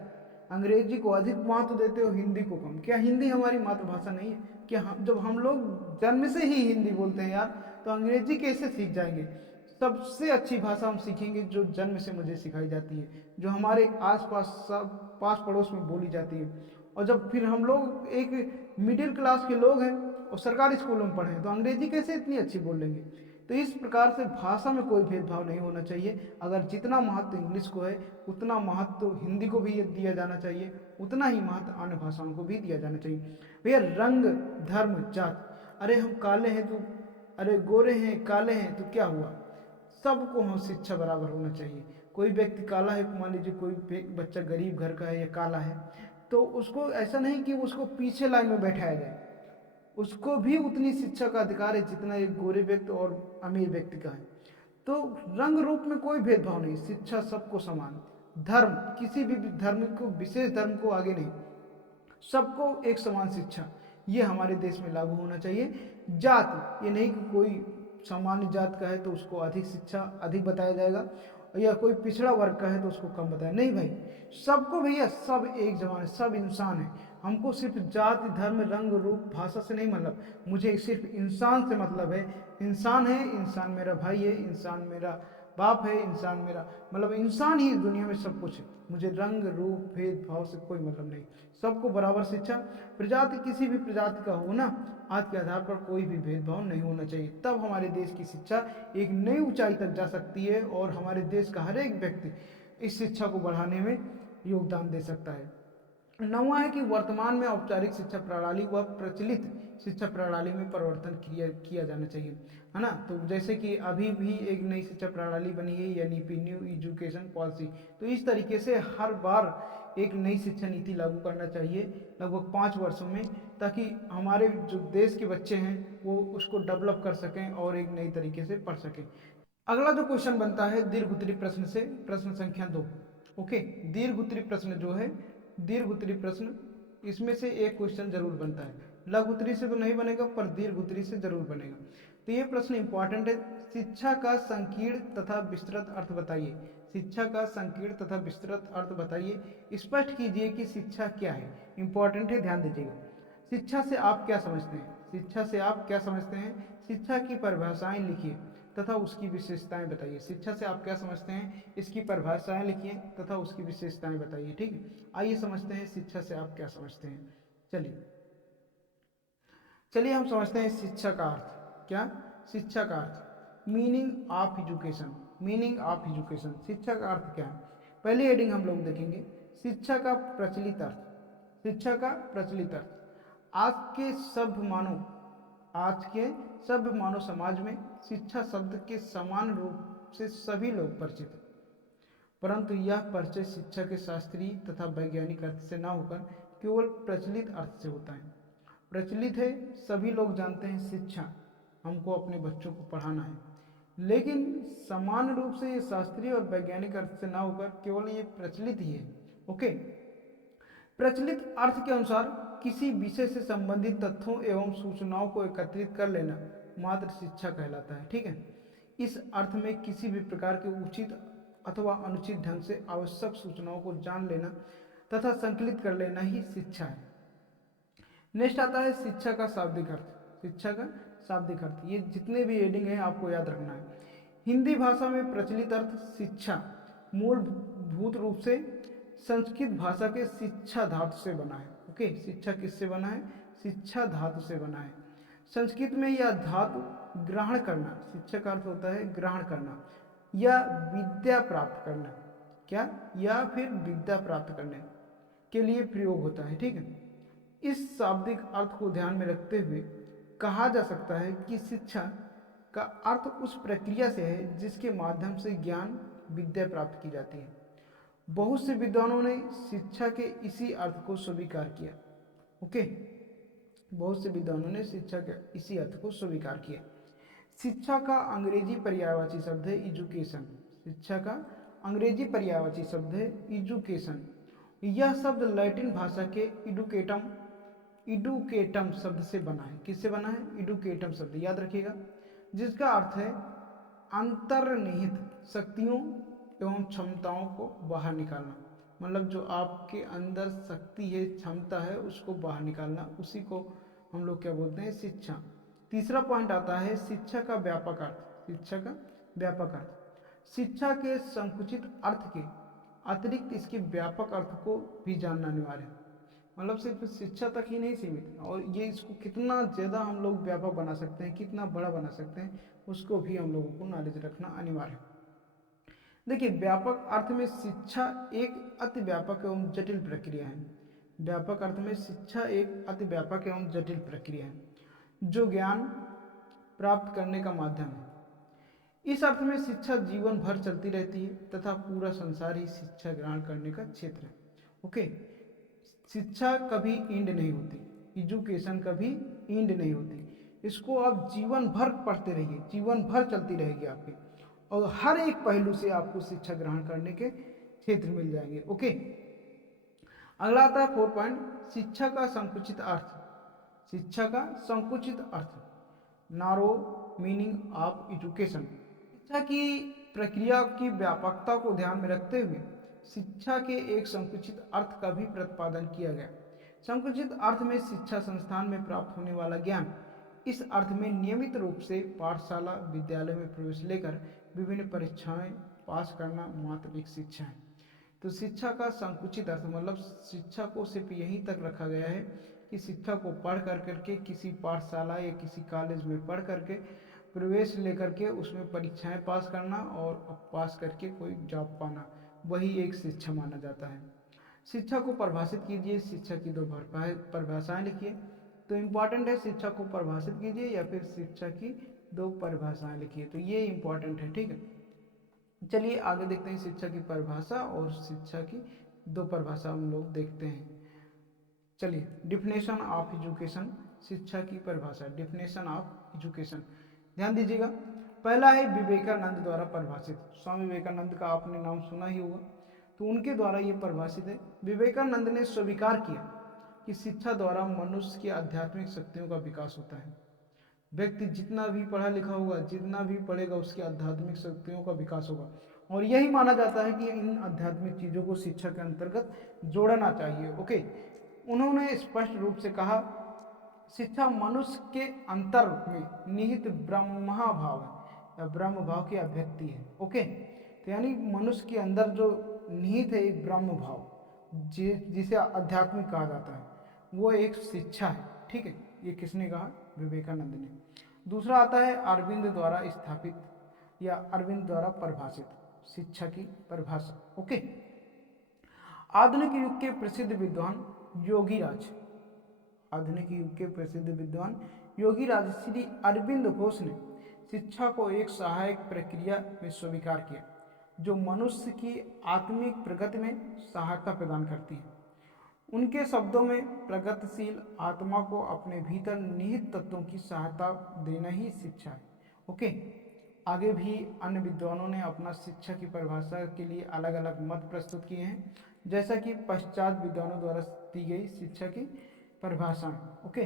अंग्रेजी को अधिक महत्व देते हो, हिंदी को कम? क्या हिंदी हमारी मातृभाषा नहीं है? क्या जब हम लोग जन्म से ही हिंदी बोलते हैं यार, तो अंग्रेजी कैसे सीख जाएंगे? सबसे अच्छी भाषा हम सीखेंगे जो जन्म से मुझे सिखाई जाती है, जो हमारे आसपास सब पास पड़ोस में बोली जाती है। और जब फिर हम लोग एक मिडिल क्लास के लोग हैं और सरकारी स्कूलों में पढ़े हैं, तो अंग्रेजी कैसे इतनी अच्छी बोल लेंगे? तो इस प्रकार से भाषा में कोई भेदभाव नहीं होना चाहिए। अगर जितना महत्व इंग्लिश को है उतना महत्व हिंदी को भी दिया जाना चाहिए, उतना ही महत्व अन्य भाषाओं को भी दिया जाना चाहिए। भैया, रंग, धर्म, जात, अरे हम काले हैं तो, अरे गोरे हैं, काले हैं तो क्या हुआ? सबको हम शिक्षा बराबर होना चाहिए। कोई व्यक्ति काला है, मान लीजिए कोई बच्चा गरीब घर का है या काला है, तो उसको ऐसा नहीं कि उसको पीछे लाइन में बैठाया जाए, उसको भी उतनी शिक्षा का अधिकार है जितना एक गोरे व्यक्ति और अमीर व्यक्ति का है। तो रंग रूप में कोई भेदभाव नहीं, शिक्षा सबको समान। धर्म, किसी भी धर्म को, विशेष धर्म को आगे नहीं, सबको एक समान शिक्षा, ये हमारे देश में लागू होना चाहिए। जात, ये नहीं कि कोई सामान्य जात का है तो उसको अधिक शिक्षा अधिक बताया जाएगा, या कोई पिछड़ा वर्ग का है तो उसको कम बताया, नहीं भाई, सबको भैया, सब एक जवान है, सब इंसान है। हमको सिर्फ जाति, धर्म, रंग, रूप, भाषा से नहीं मतलब, मुझे सिर्फ इंसान से मतलब है। इंसान है, इंसान मेरा भाई है, इंसान मेरा बाप है, इंसान मेरा, मतलब इंसान ही दुनिया में सब कुछ है। मुझे रंग रूप भेदभाव से कोई मतलब नहीं, सबको बराबर शिक्षा। प्रजाति, किसी भी प्रजाति का हो ना, आज के आधार पर कोई भी भेदभाव नहीं होना चाहिए। तब हमारे देश की शिक्षा एक नई ऊंचाई तक जा सकती है और हमारे देश का हर एक व्यक्ति इस शिक्षा को बढ़ाने में योगदान दे सकता है। 9वां है कि वर्तमान में औपचारिक शिक्षा प्रणाली व प्रचलित शिक्षा प्रणाली में परिवर्तन किया जाना चाहिए, है ना। तो जैसे कि अभी भी एक नई शिक्षा प्रणाली बनी है, यानी न्यू एजुकेशन पॉलिसी। तो इस तरीके से हर बार एक नई शिक्षा नीति लागू करना चाहिए लगभग 5 वर्षों में, ताकि हमारे जो देश के बच्चे हैं वो उसको डेवलप कर सकें और एक नई तरीके से पढ़ सकें। अगला जो क्वेश्चन बनता है दीर्घ उत्तरी प्रश्न से, प्रश्न संख्या 2। ओके, दीर्घ उत्तरी प्रश्न जो है, दीर्घ उत्तरी प्रश्न, इसमें से एक क्वेश्चन जरूर बनता है। लघु उत्तरी से तो नहीं बनेगा, पर दीर्घ उत्तरी से जरूर बनेगा। तो ये प्रश्न इंपॉर्टेंट है। शिक्षा का संकीर्ण तथा विस्तृत अर्थ बताइए। शिक्षा का संकीर्ण तथा विस्तृत अर्थ बताइए। स्पष्ट कीजिए कि शिक्षा क्या है। इंपॉर्टेंट है, ध्यान दीजिएगा। शिक्षा से आप क्या समझते हैं? शिक्षा से आप क्या समझते हैं? शिक्षा की परिभाषाएं लिखिए तथा उसकी विशेषताएं बताइए। शिक्षा से आप क्या समझते हैं, इसकी परिभाषाएं लिखिए तथा उसकी विशेषताएं बताइए। ठीक है, आइए समझते हैं शिक्षा से आप क्या समझते हैं। चलिए चलिए हम समझते हैं शिक्षा का अर्थ। क्या? शिक्षा का अर्थ, meaning of education. Meaning of education, शिक्षा का अर्थ क्या है? पहली हेडिंग हम लोग देखेंगे, शिक्षा का प्रचलित अर्थ। शिक्षा का प्रचलित अर्थ, आज के सभ्य मानव आज के सभ्य मानव समाज में शिक्षा शब्द के समान रूप से सभी लोग परिचित हैं, परंतु यह परिचय शिक्षा के शास्त्रीय तथा वैज्ञानिक अर्थ से न होकर केवल प्रचलित अर्थ से होता है। प्रचलित है, सभी लोग जानते हैं शिक्षा हमको अपने बच्चों को पढ़ाना है, लेकिन समान रूप से ये शास्त्रीय और वैज्ञानिक अर्थ से ना होकर केवल ये प्रचलित ही है। ओके, प्रचलित अर्थ के अनुसार किसी विषय से संबंधित तथ्यों एवं सूचनाओं को एकत्रित कर लेना मात्र शिक्षा कहलाता है। ठीक है, इस अर्थ में किसी भी प्रकार के उचित अथवा अनुचित ढंग से आवश्यक सूचनाओं को जान लेना तथा संकलित कर लेना ही शिक्षा है। नेक्स्ट आता है शिक्षा का शाब्दिक अर्थ। शिक्षा का शाब्दिक अर्थ, ये जितने भी हेडिंग है आपको याद रखना है। हिंदी भाषा में प्रचलित अर्थ शिक्षा मूलभूत रूप से संस्कृत भाषा के शिक्षा धातु से बना है। ओके, शिक्षा किससे बना है? शिक्षा धातु से बना है। संस्कृत में यह धातु ग्रहण करना, शिक्षा का अर्थ होता है ग्रहण करना या विद्या प्राप्त करना। क्या? या फिर विद्या प्राप्त करने के लिए प्रयोग होता है। ठीक है, इस शाब्दिक अर्थ को ध्यान में रखते हुए कहा जा सकता है कि शिक्षा का अर्थ उस प्रक्रिया से है जिसके माध्यम से ज्ञान विद्या प्राप्त की जाती है। बहुत से विद्वानों ने शिक्षा के इसी अर्थ को स्वीकार किया। ओके, बहुत से विद्वानों ने शिक्षा के इसी अर्थ को स्वीकार किया। शिक्षा का अंग्रेजी पर्यायवाची शब्द है एजुकेशन। शिक्षा का अंग्रेजी पर्यायवाची शब्द है एजुकेशन। यह शब्द लैटिन भाषा के इडुकेटम शब्द से बना है। किससे बना है? इडुकेटम शब्द, याद रखिएगा, जिसका अर्थ है अंतर्निहित शक्तियों एवं क्षमताओं को बाहर निकालना। मतलब जो आपके अंदर शक्ति है, क्षमता है, उसको बाहर निकालना, उसी को हम लोग क्या बोलते हैं? शिक्षा। तीसरा पॉइंट आता है शिक्षा का व्यापक अर्थ। शिक्षा का व्यापक अर्थ, शिक्षा के संकुचित अर्थ के अतिरिक्त इसके व्यापक अर्थ को भी जानना अनिवार्य है। मतलब सिर्फ शिक्षा तक ही नहीं सीमित, और ये इसको कितना ज़्यादा हम लोग व्यापक बना सकते हैं, कितना बड़ा बना सकते हैं, उसको भी हम लोगों को नॉलेज रखना अनिवार्य है। देखिए, व्यापक अर्थ में शिक्षा एक अति व्यापक एवं जटिल प्रक्रिया है। व्यापक अर्थ में शिक्षा एक अति व्यापक एवं जटिल प्रक्रिया है जो ज्ञान प्राप्त करने का माध्यम है। इस अर्थ में शिक्षा जीवन भर चलती रहती है तथा पूरा संसार ही शिक्षा ग्रहण करने का क्षेत्र है। ओके, शिक्षा कभी एंड नहीं होती, एजुकेशन कभी एंड नहीं होती। इसको आप जीवन भर पढ़ते रहिए, जीवन भर चलती रहेगी आपकी, और हर एक पहलू से आपको शिक्षा ग्रहण करने के क्षेत्र मिल जाएंगे। ओके, अगला आता है 4 पॉइंट, शिक्षा का संकुचित अर्थ। शिक्षा का संकुचित अर्थ, नारो मीनिंग ऑफ एजुकेशन। शिक्षा की प्रक्रिया की व्यापकता को ध्यान में रखते हुए शिक्षा के एक संकुचित अर्थ का भी प्रतिपादन किया गया। संकुचित अर्थ में शिक्षा संस्थान में प्राप्त होने वाला ज्ञान, इस अर्थ में नियमित रूप से पाठशाला विद्यालय में प्रवेश लेकर विभिन्न परीक्षाएं पास करना मात्र एक शिक्षा है। तो शिक्षा का संकुचित अर्थ मतलब शिक्षा को सिर्फ यहीं तक रखा गया है कि शिक्षा को पढ़ करके किसी पाठशाला या किसी कॉलेज में पढ़ करके प्रवेश लेकर के उसमें परीक्षाएं पास करना और पास करके कोई जॉब पाना, वही एक शिक्षा माना जाता है। शिक्षा को परिभाषित कीजिए, शिक्षा की 2 परिभाषाएं लिखिए। तो इम्पॉर्टेंट है, शिक्षा को परिभाषित कीजिए या फिर शिक्षा की 2 परिभाषाएं लिखिए, तो ये इम्पॉर्टेंट है। ठीक है, चलिए आगे देखते हैं शिक्षा की परिभाषा और शिक्षा की 2 परिभाषा हम लोग देखते हैं। चलिए, डिफिनेशन ऑफ एजुकेशन, शिक्षा की परिभाषा, डिफिनेशन ऑफ एजुकेशन, ध्यान दीजिएगा। पहला है विवेकानंद द्वारा परिभाषित। स्वामी विवेकानंद का आपने नाम सुना ही होगा, तो उनके द्वारा ये परिभाषित है। विवेकानंद ने स्वीकार किया कि शिक्षा द्वारा मनुष्य की आध्यात्मिक शक्तियों का विकास होता है। व्यक्ति जितना भी पढ़ा लिखा होगा, जितना भी पढ़ेगा, उसकी आध्यात्मिक शक्तियों का विकास होगा। और यही माना जाता है कि इन आध्यात्मिक चीज़ों को शिक्षा के अंतर्गत जोड़ना चाहिए। ओके, उन्होंने स्पष्ट रूप से कहा, शिक्षा मनुष्य के अंतर में निहित ब्रह्मभाव है या ब्रह्म भाव की अभिव्यक्ति है। ओके, तो यानी मनुष्य के अंदर जो निहित है एक ब्रह्म भाव, जिसे आध्यात्मिक कहा जाता है, वो एक शिक्षा है। ठीक है, ये किसने कहा? विवेकानंद ने। दूसरा आता है अरविंद द्वारा स्थापित या अरविंद द्वारा परिभाषित शिक्षा की परिभाषा। ओके, आधुनिक युग के प्रसिद्ध विद्वान योगीराज, आधुनिक युग के प्रसिद्ध विद्वान योगीराज श्री अरविंद घोष ने शिक्षा को एक सहायक प्रक्रिया में स्वीकार किया जो मनुष्य की आत्मिक प्रगति में सहायता प्रदान करती है। उनके शब्दों में प्रगतिशील आत्मा को अपने भीतर निहित तत्वों की सहायता देना ही शिक्षा है। ओके, आगे भी अन्य विद्वानों ने अपना शिक्षा की परिभाषा के लिए अलग अलग मत प्रस्तुत किए हैं, जैसा कि पश्चात विद्वानों द्वारा दी गई शिक्षा की परिभाषा। ओके,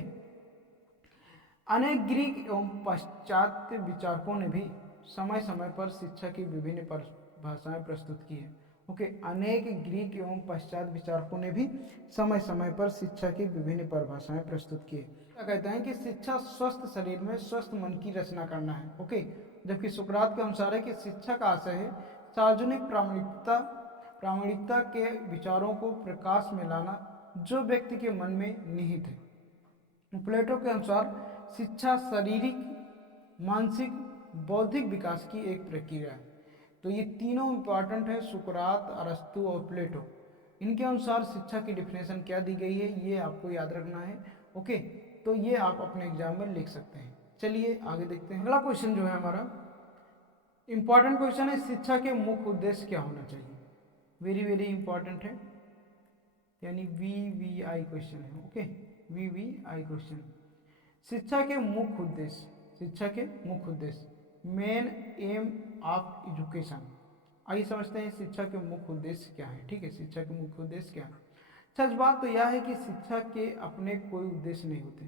अनेक ग्रीक एवं पाश्चात्य विचारकों ने भी समय समय पर शिक्षा की विभिन्न परिभाषाएं प्रस्तुत की है। ओके, अनेक ग्रीक एवं पाश्चात्य विचारकों ने भी समय समय पर शिक्षा की विभिन्न परिभाषाएं प्रस्तुत की है। क्या कहते हैं कि शिक्षा स्वस्थ शरीर में स्वस्थ मन की रचना करना है। ओके, जबकि सुकरात के अनुसार है कि शिक्षा का आशय है सार्वजनिक प्रामाणिकता के विचारों को प्रकाश में लाना जो व्यक्ति के मन में निहित है। प्लेटो के अनुसार शिक्षा शारीरिक, मानसिक, बौद्धिक विकास की एक प्रक्रिया है। तो ये तीनों इंपॉर्टेंट है, सुकरात, अरस्तु और प्लेटो। इनके अनुसार शिक्षा की डिफिनेशन क्या दी गई है ये आपको याद रखना है। ओके, तो ये आप अपने एग्जाम में लिख सकते हैं। चलिए आगे देखते हैं। अगला क्वेश्चन जो है हमारा इंपॉर्टेंट क्वेश्चन है, शिक्षा के मुख्य उद्देश्य क्या होना चाहिए। वेरी वेरी इंपॉर्टेंट है, यानी VVI क्वेश्चन है। Okay, VVI question. शिक्षा के मुख्य उद्देश्य, शिक्षा के मुख्य उद्देश्य, मेन एम ऑफ एजुकेशन। आइए समझते हैं शिक्षा के मुख्य उद्देश्य क्या है। ठीक है, शिक्षा के मुख्य उद्देश्य क्या है। सच बात तो यह है कि शिक्षा के अपने कोई उद्देश्य नहीं होते।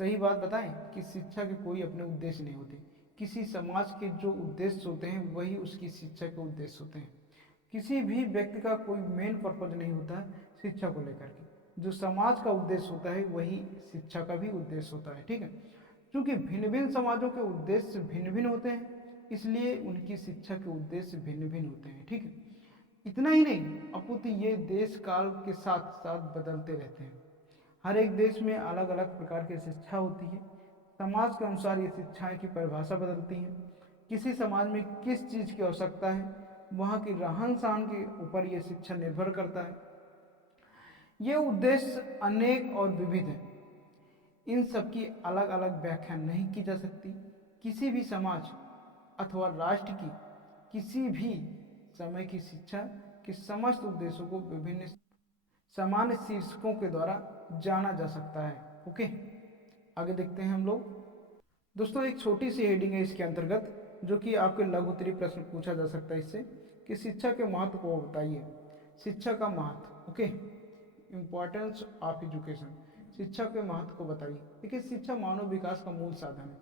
सही बात बताएं कि शिक्षा के कोई अपने उद्देश्य नहीं होते। किसी समाज के जो उद्देश्य होते हैं वही उसकी शिक्षा के उद्देश्य होते हैं। किसी भी व्यक्ति का कोई मेन पर्पज नहीं होता है शिक्षा को लेकर के। जो समाज का उद्देश्य होता है वही शिक्षा का भी उद्देश्य होता है। ठीक है, क्योंकि भिन्न भिन्न समाजों के उद्देश्य भिन्न भिन्न होते हैं, इसलिए उनकी शिक्षा के उद्देश्य भिन्न भिन्न होते हैं। ठीक है, इतना ही नहीं अपितु ये देश काल के साथ साथ बदलते रहते हैं। हर एक देश में अलग अलग प्रकार की शिक्षा होती है। समाज के अनुसार ये शिक्षाएं की परिभाषा बदलती हैं। किसी समाज में किस चीज़ की आवश्यकता है, वहाँ की रहन सहन के ऊपर ये शिक्षा निर्भर करता है। ये उद्देश्य अनेक और विविध हैं। इन सब की अलग अलग व्याख्या नहीं की जा सकती। किसी भी समाज अथवा राष्ट्र की किसी भी समय की शिक्षा के समस्त उद्देश्यों को विभिन्न सामान्य शीर्षकों के द्वारा जाना जा सकता है। ओके, आगे देखते हैं हम लोग। दोस्तों एक छोटी सी हेडिंग है इसके अंतर्गत जो कि आपके लघु उत्तरीय प्रश्न पूछा जा सकता है इससे कि शिक्षा के महत्व को बताइए। शिक्षा का महत्व। ओके, इम्पोर्टेंस ऑफ एजुकेशन, शिक्षा के महत्व को बताइए। देखिए, शिक्षा मानव विकास का मूल साधन है।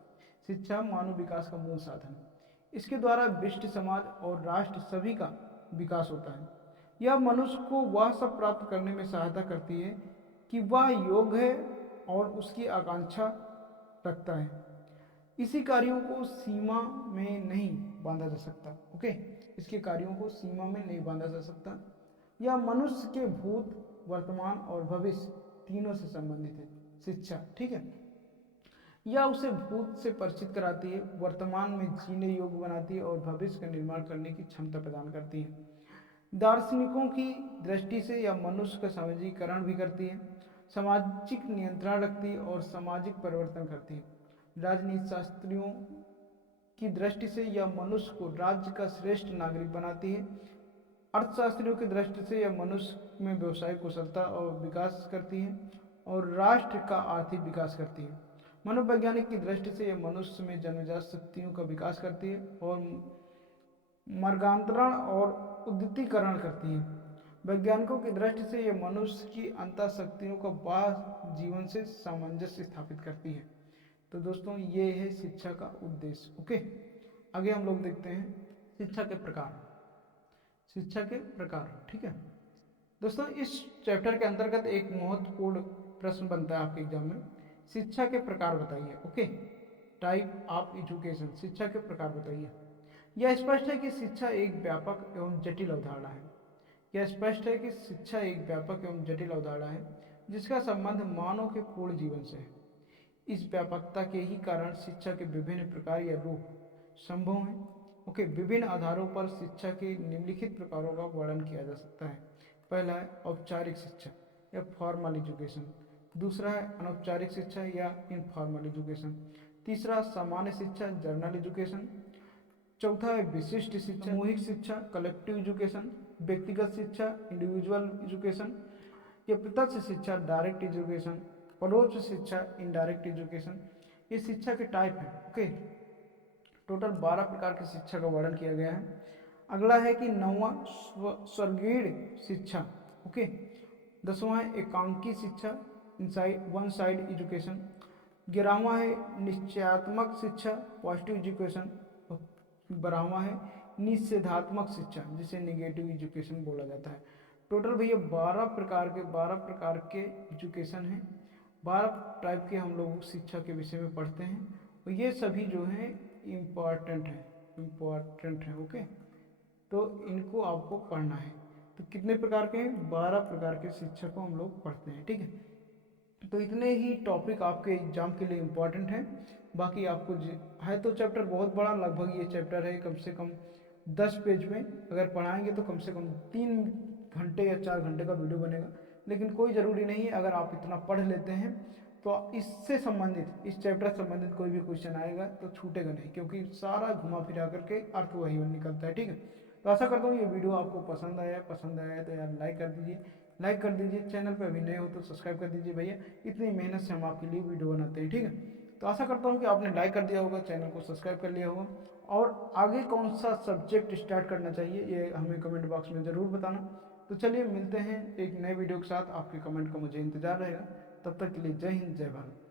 शिक्षा मानव विकास का मूल साधन है। इसके द्वारा विशिष्ट समाज और राष्ट्र सभी का विकास होता है। यह मनुष्य को वह सब प्राप्त करने में सहायता करती है कि वह योग्य है और उसकी आकांक्षा रखता है। इसी कार्यों को सीमा में नहीं बांधा जा सकता। ओके, इसके कार्यों को सीमा में नहीं बांधा जा सकता। यह मनुष्य के भूत, वर्तमान और भविष्य तीनों से संबंधित है शिक्षा। ठीक है, यह उसे भूत से परिचित कराती है, वर्तमान में जीने योग्य बनाती है और भविष्य का निर्माण करने की क्षमता प्रदान करती है। दार्शनिकों की दृष्टि से यह मनुष्य का सामाजिकीकरण भी करती है, सामाजिक नियंत्रण रखती है और सामाजिक परिवर्तन करती है। राजनीति शास्त्रियों की दृष्टि से यह मनुष्य को राज्य का श्रेष्ठ नागरिक बनाती है। अर्थशास्त्रियों की दृष्टि से यह मनुष्य में व्यवसायिक कुशलता और विकास करती है और राष्ट्र का आर्थिक विकास करती है। मनोवैज्ञानिक की दृष्टि से यह मनुष्य में जन्मजात शक्तियों का विकास करती है और मार्गांतरण और उद्दीतीकरण करती है। वैज्ञानिकों की दृष्टि से यह मनुष्य की अंतःशक्तियों का बाह्य जीवन से सामंजस्य स्थापित करती है। तो दोस्तों ये है शिक्षा का उद्देश्य। ओके, आगे हम लोग देखते हैं शिक्षा के प्रकार। शिक्षा के प्रकार, ठीक है दोस्तों। इस चैप्टर के अंतर्गत एक महत्वपूर्ण प्रश्न बनता है आपके एग्जाम में, शिक्षा के प्रकार बताइए। ओके, टाइप ऑफ एजुकेशन, शिक्षा के प्रकार बताइए। यह स्पष्ट है कि शिक्षा एक व्यापक एवं जटिल अवधारणा है। यह स्पष्ट है कि शिक्षा एक व्यापक एवं जटिल अवधारणा है जिसका संबंध मानव के पूर्ण जीवन से है। इस व्यापकता के ही कारण शिक्षा के विभिन्न प्रकार या रूप संभव हैं। ओके, विभिन्न आधारों पर शिक्षा के निम्नलिखित प्रकारों का वर्णन किया जा सकता है। पहला है औपचारिक शिक्षा या फॉर्मल एजुकेशन। दूसरा है अनौपचारिक शिक्षा या इनफॉर्मल एजुकेशन। तीसरा सामान्य शिक्षा, जर्नल एजुकेशन। चौथा है विशिष्ट शिक्षा, सामूहिक शिक्षा, कलेक्टिव एजुकेशन। व्यक्तिगत शिक्षा, इंडिविजुअल एजुकेशन। ये प्रत्यक्ष शिक्षा, डायरेक्ट एजुकेशन। परोक्ष शिक्षा, इनडायरेक्ट एजुकेशन। ये शिक्षा के टाइप हैं। ओके, टोटल 12 प्रकार की शिक्षा का वर्णन किया गया है। अगला है कि 9वां स्वर्गीय शिक्षा। ओके, 10वां है एकांकी शिक्षा, इनसाइड वन साइड एजुकेशन। 11वां है निश्चयात्मक शिक्षा, पॉजिटिव एजुकेशन। 12वां है निषेधात्मक शिक्षा, जिसे नेगेटिव एजुकेशन बोला जाता है। टोटल भैया 12 प्रकार के एजुकेशन हैं। 12 टाइप के हम लोग शिक्षा के विषय में पढ़ते हैं और ये सभी जो हैं इम्पॉर्टेंट है। ओके, तो इनको आपको पढ़ना है। तो कितने प्रकार के हैं? 12 प्रकार के शिक्षा को हम लोग पढ़ते हैं, ठीक है। तो इतने ही टॉपिक आपके एग्जाम के लिए इम्पॉर्टेंट हैं। बाकी आपको है तो चैप्टर बहुत बड़ा, लगभग ये चैप्टर है कम से कम 10 पेज में। अगर पढ़ाएंगे तो कम से कम 3 घंटे या 4 घंटे का वीडियो बनेगा, लेकिन कोई ज़रूरी नहीं है। अगर आप इतना पढ़ लेते हैं तो इससे संबंधित, इस चैप्टर से संबंधित कोई भी क्वेश्चन आएगा तो छूटेगा नहीं, क्योंकि सारा घुमा फिरा करके अर्थ वही निकलता है, ठीक है। तो आशा करता हूँ ये वीडियो आपको पसंद आया तो यार लाइक कर दीजिए। चैनल पर अभी नए हो तो सब्सक्राइब कर दीजिए भैया, इतनी मेहनत से हम आपके लिए वीडियो बनाते हैं, ठीक है। तो आशा करता हूँ कि आपने लाइक कर दिया होगा, चैनल को सब्सक्राइब कर लिया होगा, और आगे कौन सा सब्जेक्ट स्टार्ट करना चाहिए ये हमें कमेंट बॉक्स में ज़रूर बताना। तो चलिए मिलते हैं एक नए वीडियो के साथ, आपके कमेंट का मुझे इंतजार रहेगा। तब तक के लिए जय हिंद, जय भारत।